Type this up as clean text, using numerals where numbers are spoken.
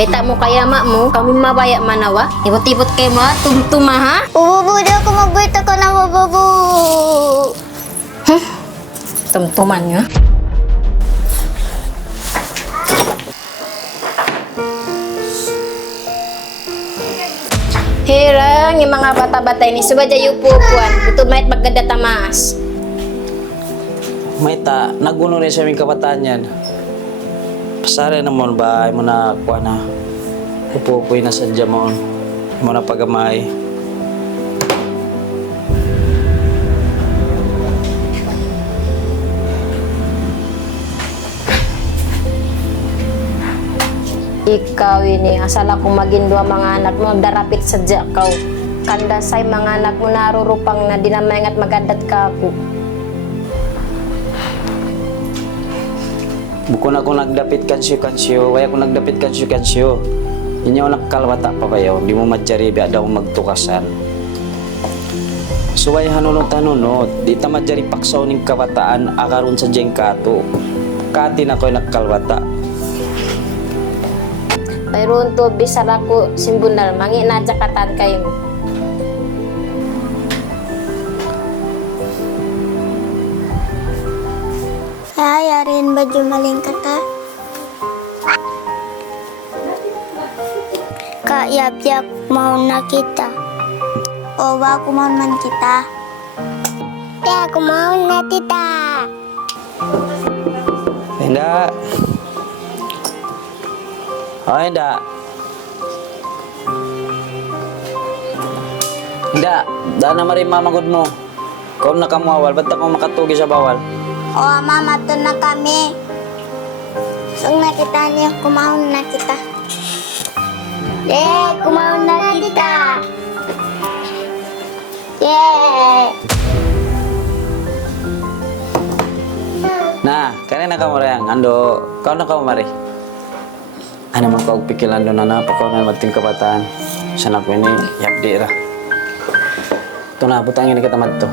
Kita mo kaya mak mo, kami mabaya manawa. Ibot-ibot kayo mo, tumtuma ha? Bubu, di ako magbuita ka na, bubu. Tumtuman nyo. Hirang, yung mga bata-bata ini, subadya yung pupuan. Ito mahit maganda tamas. May naguno rin sa aming kabataan yan. Pasari naman ba, ay mo na kuha na. Upo-upoy na sadya mo. Ay mo na pagamay. Ikaw ini, asal ako maging dua mga anak mo, darapit sadya kaw. Kanda say mga anak mo narurupang na dinamayang at magadat ka ako. Bukon ako nagdapit kansyo, waya ko nagdapit kansyo. Inyo nagkalwata pa kayo, di mo madjari biya daw magtukasan. So waya hanunot-hanunot, di ta madjari paksaw ning kabataan akaron sa jengkato. Kati na ko'y nagkalwata. Mayroon to, bisar ako simbunal, mangi na jakatan kayo. Ayarin ba jumaling ka ta? Kayap-yap mau na kita. O ba ako mau man kita? Kaya ako mau na tita. Hindi. Oh, hindi. Hindi. Daan na marin mamagod mo. Kung nakamawal, ba't ako makatugi sa bawal? O mama, to na kami. So nakita niya, kumaon na kita. Yay! Kumaon na kita! Yay! Na, kanina ka mo rin. Ando, kau na ka mo mari. Ano man kau pikilan doon na napakaw na mating kabataan. Sana ko ini, yapdi ra. Ito na, butangin na kita madto.